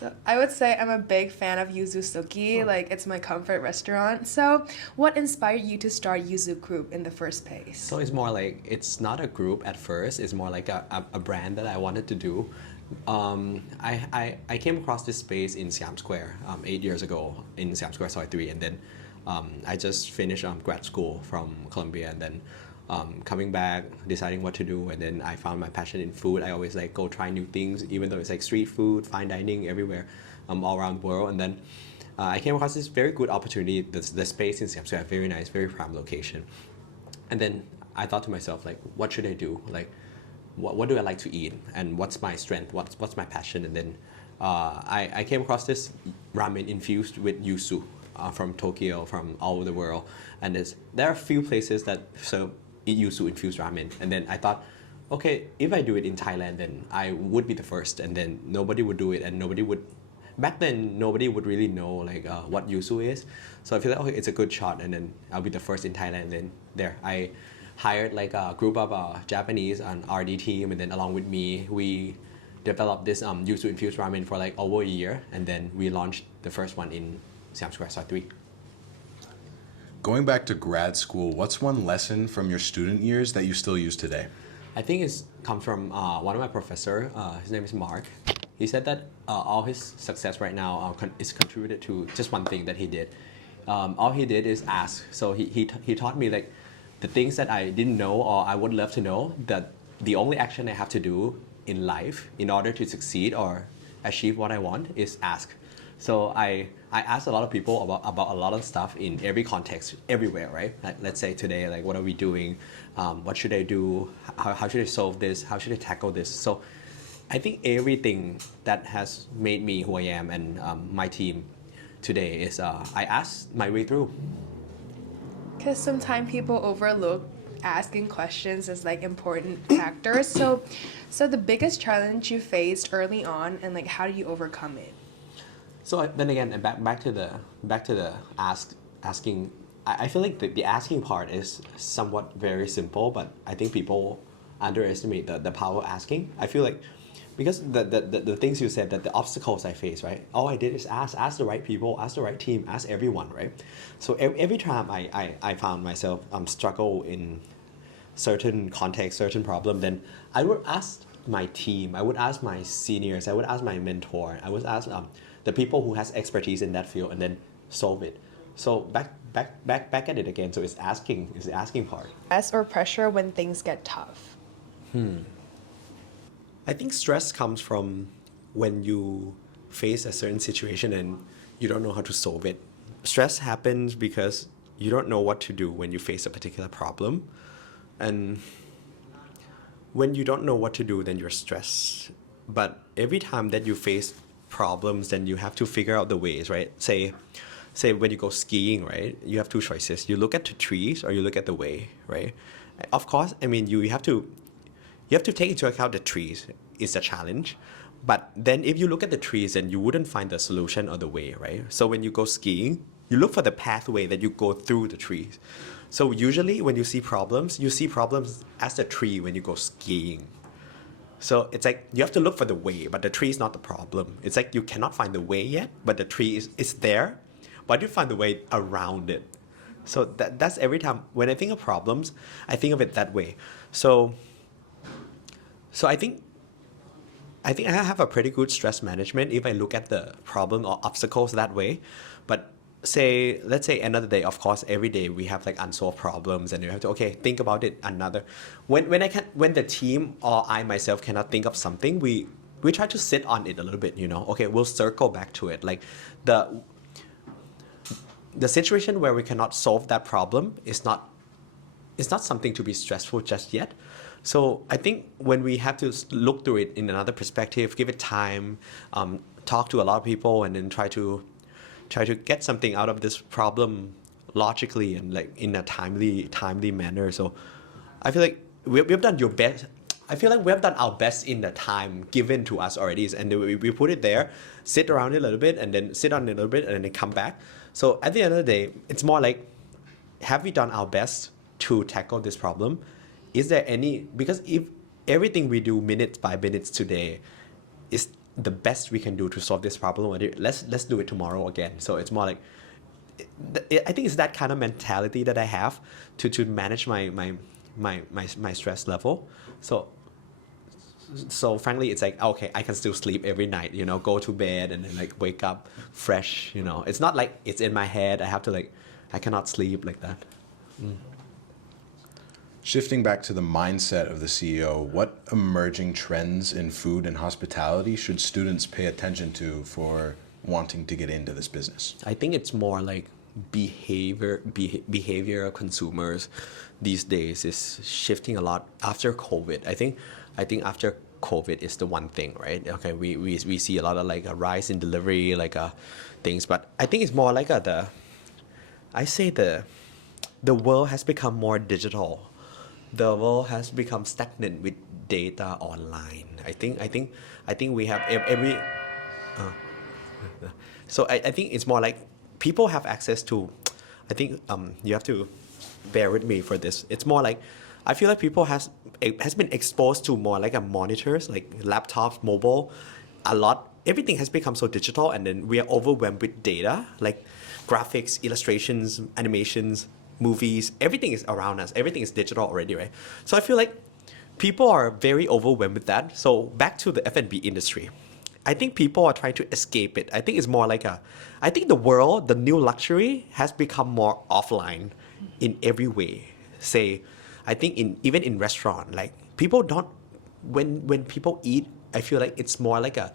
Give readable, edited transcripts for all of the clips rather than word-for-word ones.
So I would say I'm a big fan of Yuzu Suki, like it's my comfort restaurant. So what inspired you to start Yuzu Group in the first place? So it's more like it's not a group at first. It's more like a brand that I wanted to do. I came across this space in Siam Square 8 years ago in Siam Square Soy 3, and then I just finished grad school from Columbia, and then coming back, deciding what to do, and then I found my passion in food. I always like go try new things, even though it's like street food, fine dining everywhere, all around the world. And then I came across this very good opportunity. The space in Siam Square, very nice, very prime location. And then I thought to myself, like, what should I do? Like, what do I like to eat? And what's my strength? What's my passion? And then I came across this ramen infused with yuzu from Tokyo, from all over the world. And there are a few places that serve yuzu infused ramen. And then I thought, okay, if I do it in Thailand, then I would be the first. And then nobody would do it, and nobody would. Back then, nobody would really know like what yuzu is. So I feel like, okay, it's a good shot, and then I'll be the first in Thailand. Then there, I hired like a group of Japanese on RD team, and then along with me, we developed this yuzu infused ramen for like over a year, and then we launched the first one in Siam Square Side 3. Going back to grad school, what's one lesson from your student years that you still use today? I think it's come from one of my professor. His name is Mark. He said that all his success right now is contributed to just one thing that he did. All he did is ask. So he taught me like the things that I didn't know or I would love to know, that the only action I have to do in life in order to succeed or achieve what I want is ask. So I ask a lot of people about a lot of stuff in every context, everywhere, right? Like, let's say today, like, what are we doing? What should I do? How should I solve this? How should I tackle this? So I think everything that has made me who I am and my team today is I asked my way through. Because sometimes people overlook asking questions as like important factors. So the biggest challenge you faced early on, and like how do you overcome it? So then again, back to the asking. I feel like the asking part is somewhat very simple, but I think people underestimate the power of asking. I feel like because the things you said, that the obstacles I face, right? All I did is ask the right people, ask the right team, ask everyone, right? So every time I found myself struggle in certain context, certain problem, then I would ask my team, I would ask my seniors, I would ask my mentor, I would ask the people who has expertise in that field, and then solve it. So back at it again. So it's the asking part. Stress or pressure when things get tough? I think stress comes from when you face a certain situation and you don't know how to solve it. Stress happens because you don't know what to do when you face a particular problem. And when you don't know what to do, then you're stressed. But every time that you face problems, then you have to figure out the ways, right? Say when you go skiing, right? You have two choices. You look at the trees or you look at the way, right? Of course, I mean, you have to take into account the trees is a challenge. But then if you look at the trees, then you wouldn't find the solution or the way, right? So when you go skiing, you look for the pathway that you go through the trees. So usually when you see problems as the tree when you go skiing. So it's like you have to look for the way, but the tree is not the problem. It's like you cannot find the way yet, but the tree is there, but you find the way around it. So that's every time when I think of problems, I think of it that way. So I think I have a pretty good stress management if I look at the problem or obstacles that way. But let's say another day, of course, every day we have like unsolved problems, and you have to think about it another. When the team or I myself cannot think of something, we try to sit on it a little bit. Okay, we'll circle back to it. Like the situation where we cannot solve that problem is not something to be stressful just yet. So I think when we have to look through it in another perspective, give it time, talk to a lot of people, and then try to get something out of this problem logically and like in a timely manner. So I feel like we've done your best. I feel like we have done our best in the time given to us already, and then we put it there, sit around it a little bit, and then sit on it a little bit, and then come back. So at the end of the day, it's more like, have we done our best to tackle this problem? Is there any, because if everything we do minutes by minutes today is the best we can do to solve this problem, or let's do it tomorrow again. So it's more like, I think it's that kind of mentality that I have to manage my stress level. So frankly, it's like, okay, I can still sleep every night, go to bed and then like wake up fresh, It's not like it's in my head. I cannot sleep like that. Shifting back to the mindset of the CEO, what emerging trends in food and hospitality should students pay attention to for wanting to get into this business? I think it's more like behavior of consumers these days is shifting a lot after COVID. I think after COVID is the one thing, right? Okay, we see a lot of like a rise in delivery, things, but I think it's more like the world has become more digital. The world has become stagnant with data online. I think we have every. So I think it's more like people have access to. I think you have to bear with me for this. It's more like I feel like people has been exposed to more like a monitors, like laptops, mobile, a lot. Everything has become so digital, and then we are overwhelmed with data, like graphics, illustrations, animations, movies. Everything is around us. Everything is digital already, right? So I feel like people are very overwhelmed with that. So back to the F&B industry. I think people are trying to escape it. I think it's more like I think the world, the new luxury has become more offline in every way. Say, I think even in restaurant, like people don't, when people eat, I feel like it's more like a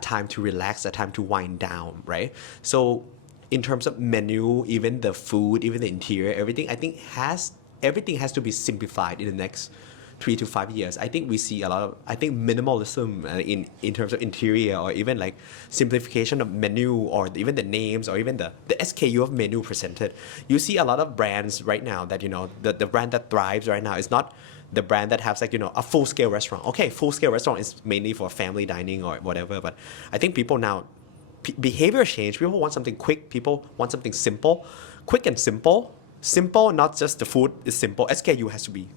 time to relax, a time to wind down, right? So in terms of menu, even the food, even the interior, everything, I think everything has to be simplified in the next 3 to 5 years. I think we see a lot of, minimalism in terms of interior, or even like simplification of menu, or even the names, or even the SKU of menu presented. You see a lot of brands right now that, the brand that thrives right now is not the brand that has a full-scale restaurant. Okay, full-scale restaurant is mainly for family dining or whatever, but I think people now, behavior change. People want something quick. People want something simple, quick and simple. Simple, not just the food is simple. SKU has to be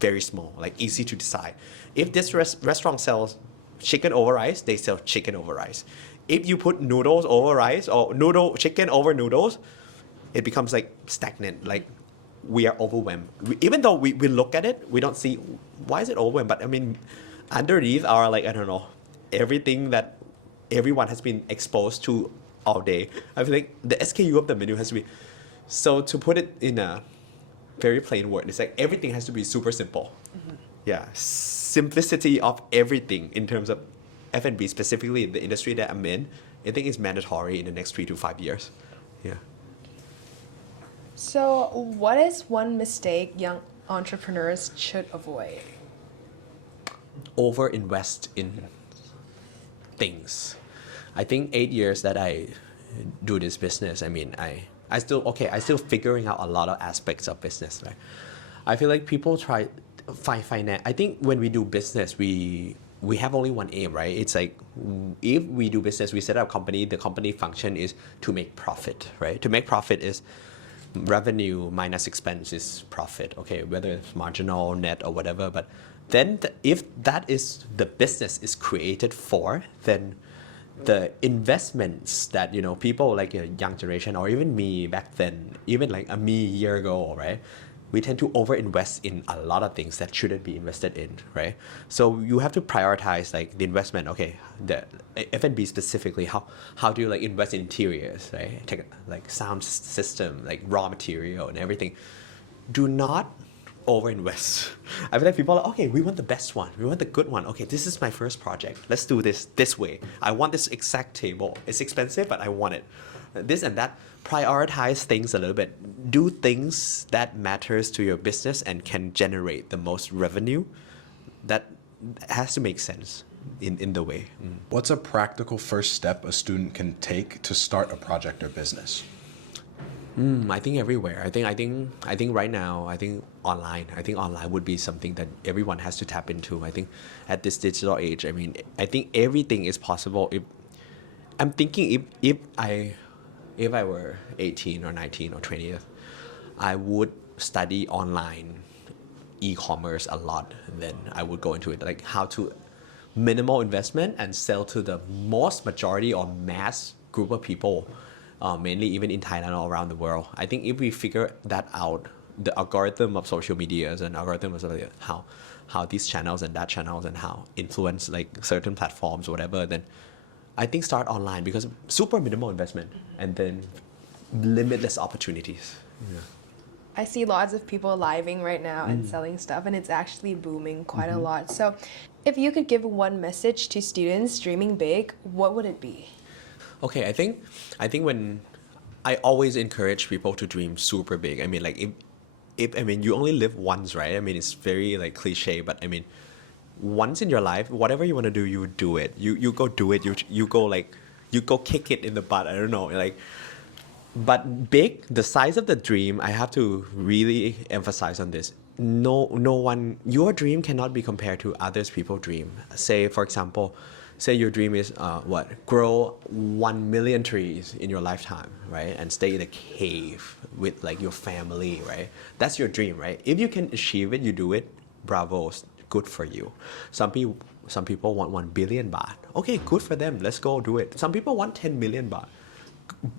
very small, like easy to decide. If this restaurant sells chicken over rice, they sell chicken over rice. If you put noodles over rice or chicken over noodles, it becomes like stagnant. Like we are overwhelmed. Even though we look at it, we don't see why is it overwhelmed. But underneath are like, I don't know, everything that everyone has been exposed to all day. I feel like the SKU of the menu has to be, so to put it in a very plain word, it's like everything has to be super simple. Mm-hmm. Yeah, simplicity of everything in terms of F&B, specifically in the industry that I'm in, I think is mandatory in the next 3 to 5 years. Yeah. So what is one mistake young entrepreneurs should avoid? Over-invest in things. I think 8 years that I do this business, I still figuring out a lot of aspects of business, right? I feel like people try find finance. I think when we do business, we have only one aim, right? It's like if we do business, we set up a company, the company function is to make profit, right? To make profit is revenue minus expense is profit, okay, whether it's marginal, net, or whatever. But then if that is the business is created for, then the investments that people like a young generation, or even me back then, even like a year ago, right, we tend to overinvest in a lot of things that shouldn't be invested in, right? So you have to prioritize like the investment. Okay, the F&B specifically, how do you like invest in interiors, right? Take like sound system, like raw material and everything. Do not overinvest. I feel like people are like, okay, we want the best one, we want the good one. Okay, this is my first project. Let's do this way. I want this exact table. It's expensive, but I want it. This and that. Prioritize things a little bit. Do things that matters to your business and can generate the most revenue. That has to make sense in the way. What's a practical first step a student can take to start a project or business? I think everywhere. I think right now, I think online. I think online would be something that everyone has to tap into. I think at this digital age, I think everything is possible. I'm thinking if I were 18 or 19 or 20, I would study online e-commerce a lot. Then I would go into it, like how to minimal investment and sell to the most majority or mass group of people, mainly even in Thailand or around the world. I think if we figure that out, the algorithm of social medias and algorithm of like how these channels and that channels and how influence like certain platforms or whatever, then I think start online because super minimal investment and then limitless opportunities. Yeah. I see lots of people living right now and selling stuff, and it's actually booming quite a lot. So, if you could give one message to students dreaming big, what would it be? Okay, I think when I always encourage people to dream super big. I mean, like if I mean you only live once, right? I mean, it's very like cliche, but I mean, once in your life, whatever you want to do, you do it. You go do it. You go like you go kick it in the butt. I don't know, like. But big, the size of the dream, I have to really emphasize on this. No one, your dream cannot be compared to others people's dream. Say, for example, say your dream is grow 1 million trees in your lifetime, right? And stay in a cave with like your family, right? That's your dream, right? If you can achieve it, you do it, bravo, good for you. Some people want 1 billion baht. Okay, good for them. Let's go do it. Some people want 10 million baht.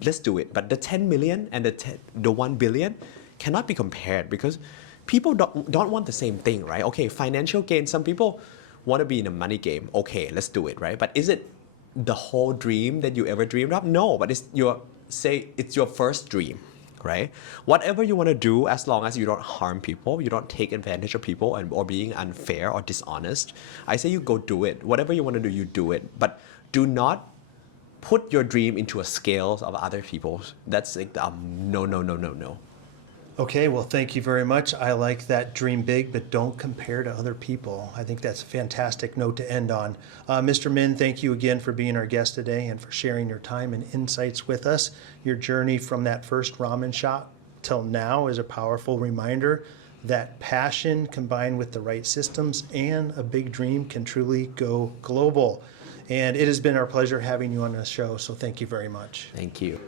Let's do it. But the 10 million and the 1 billion cannot be compared because people don't want the same thing, right? Okay, financial gain. Some people want to be in a money game. Okay, let's do it, right? But is it the whole dream that you ever dreamed of? No, but it's your first dream, right? Whatever you want to do, as long as you don't harm people, you don't take advantage of people or being unfair or dishonest, I say you go do it. Whatever you want to do, you do it. But do not put your dream into a scales of other people's. That's like no. Okay, well, thank you very much. I like that dream big, but don't compare to other people. I think that's a fantastic note to end on. Mr. Min, thank you again for being our guest today and for sharing your time and insights with us. Your journey from that first ramen shop till now is a powerful reminder that passion combined with the right systems and a big dream can truly go global. And it has been our pleasure having you on the show, so thank you very much. Thank you.